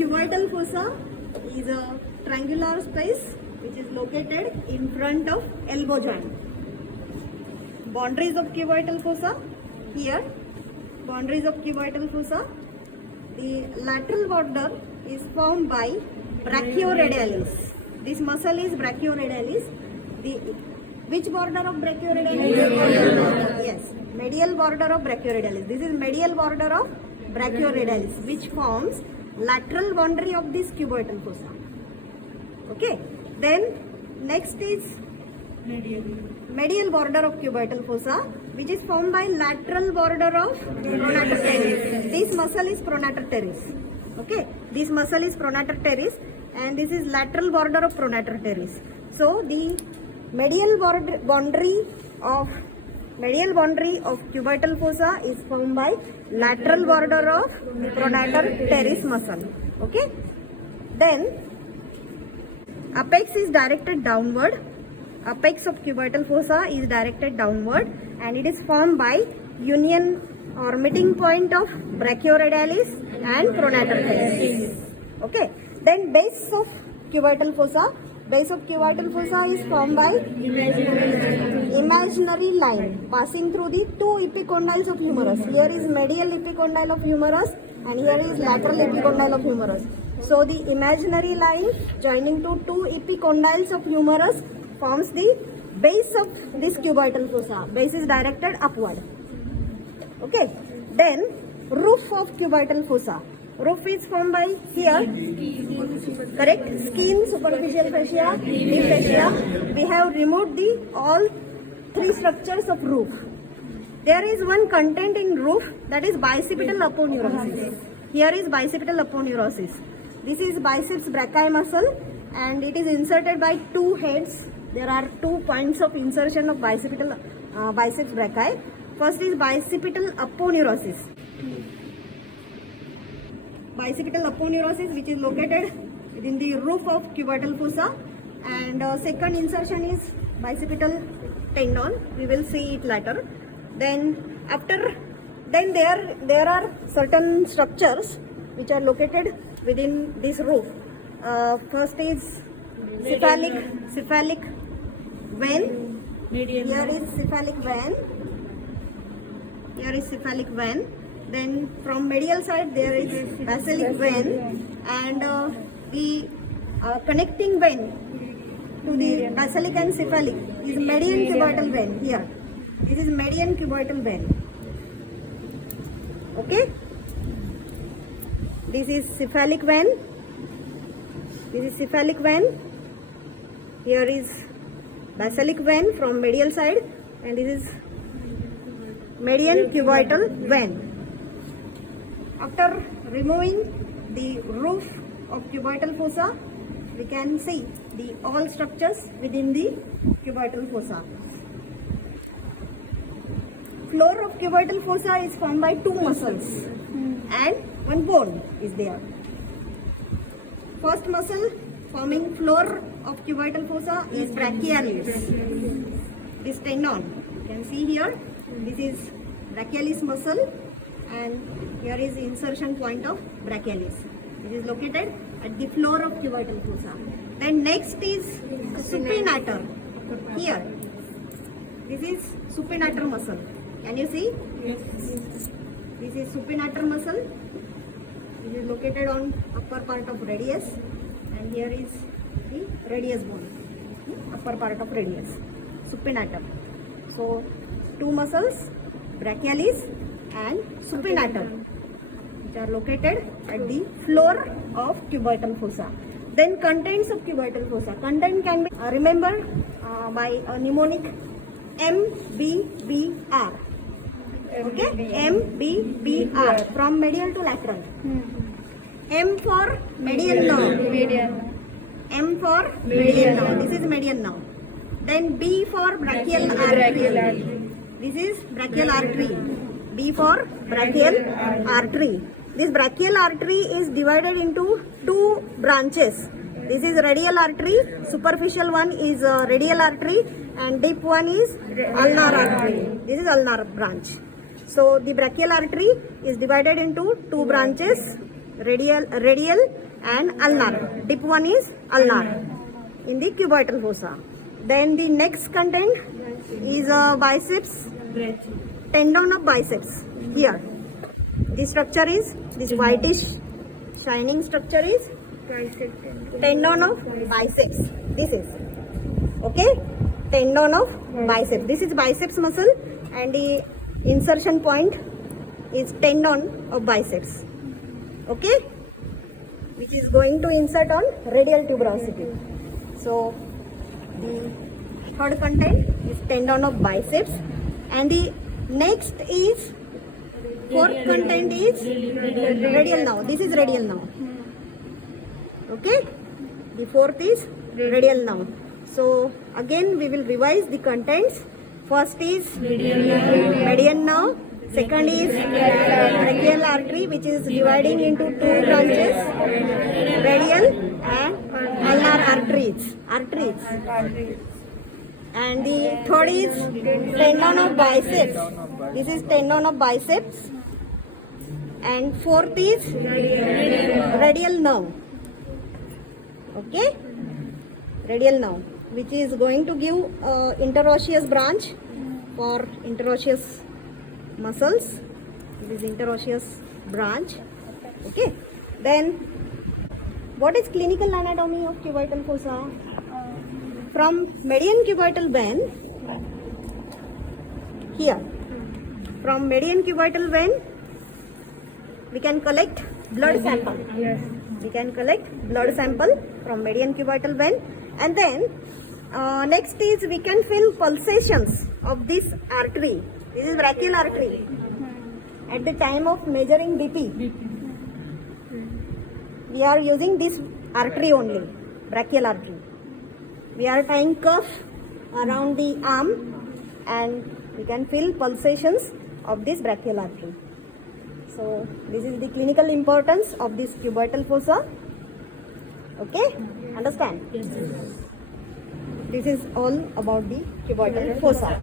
cubital fossa is a triangular space which is located in front of elbow joint. Boundaries of cubital fossa here. Boundaries of cubital fossa. The lateral border is formed by brachioradialis. This muscle is brachioradialis. Which border of brachioradialis? Yes, medial border of brachioradialis. This is medial border of brachioradialis, which forms lateral boundary of this cubital fossa. Okay. Then next is medial border of cubital fossa, which is formed by lateral border of pronator teres. This muscle is pronator teres. Okay. This muscle is pronator teres, and this is lateral border of pronator teres. So the medial boundary of cubital fossa is formed by lateral border of pronator teres muscle. Okay. Then apex is directed downward. Apex of cubital fossa is directed downward, and it is formed by union or meeting point of brachioradialis and pronator teres. Okay. Then base of cubital fossa. Base of cubital fossa is formed by imaginary line passing through the two epicondyles of humerus. Here is medial epicondyle of humerus, and here is lateral epicondyle of humerus. So the imaginary line joining to two epicondyles of humerus forms the base of this cubital fossa. Base is directed upward. Okay. Then roof of cubital fossa. Roof is formed by here, correct? Skin, superficial fascia, deep fascia. We have removed all three structures of roof. There is one content in roof, that is bicipital aponeurosis. Here is bicipital aponeurosis. This is biceps brachii muscle, and it is inserted by two heads. There are 2 points of insertion of biceps brachii. First is bicipital aponeurosis. Bicipital aponeurosis, which is located within the roof of cubital fossa, and second insertion is bicipital tendon. We will see it later. Then there are certain structures which are located within this roof. First is cephalic vein. Here is cephalic vein. Here is cephalic vein. Then from medial side there is basilic vein, and the connecting vein to the basilic and cephalic is median cubital vein here. This is median cubital vein. Okay. This is cephalic vein. This is cephalic vein. Here is basilic vein from medial side, and this is median cubital vein. After removing the roof of cubital fossa, we can see the all structures within the cubital fossa. Floor of cubital fossa is formed by two muscles and one bone is there. First muscle forming floor of cubital fossa is brachialis. This tendon, you can see here, this is brachialis muscle, and here is the insertion point of brachialis. It is located at the floor of cubital fossa. Then next is supinator. Here, this is supinator muscle. Can you see? Yes. This is supinator muscle. It is located on upper part of radius, and here is the radius bone, upper part of radius, supinator. So two muscles, brachialis and supinator, which are located at the floor of cubital fossa. Then contents of cubital fossa. Content can be remembered by a mnemonic MBBR. Okay, MBBR, from medial to lateral. M for median nerve. M for median nerve. This is median nerve. Then B for brachial artery. This is brachial artery. B for brachial artery. This brachial artery is divided into two branches. This is radial artery. Superficial one is radial artery, and deep one is ulnar artery. This is ulnar branch. So the brachial artery is divided into two branches, radial and ulnar. Deep one is ulnar in the cubital fossa. Then the next content is biceps, tendon of biceps. Here, the structure is this whitish shining structure is tendon of biceps. This is okay, tendon of biceps. This is biceps muscle, and the insertion point is tendon of biceps. Okay, which is going to insert on radial tuberosity. So the third content is tendon of biceps, and the next is fourth content is radial nerve. This is radial nerve. Okay, the fourth is radial nerve. So again we will revise the contents. First is median nerve. Second is brachial artery, which is dividing into two branches, radial and ulnar arteries. And the third is tendon of biceps. This is tendon of biceps. And fourth is radial nerve. Okay, radial nerve, which is going to give interosseous branch for interosseous muscles. This is interosseous branch. Okay, then what is clinical anatomy of cubital fossa? From median cubital vein, here, from median cubital vein, we can collect blood sample. We can collect blood sample from median cubital vein, and then next is we can feel pulsations of this artery. This is brachial artery. At the time of measuring BP, we are using this artery only, brachial artery. We are tying cuff around the arm, and we can feel pulsations of this brachial artery. So this is the clinical importance of this cubital fossa. Okay, understand? Yes. This is all about the cubital fossa.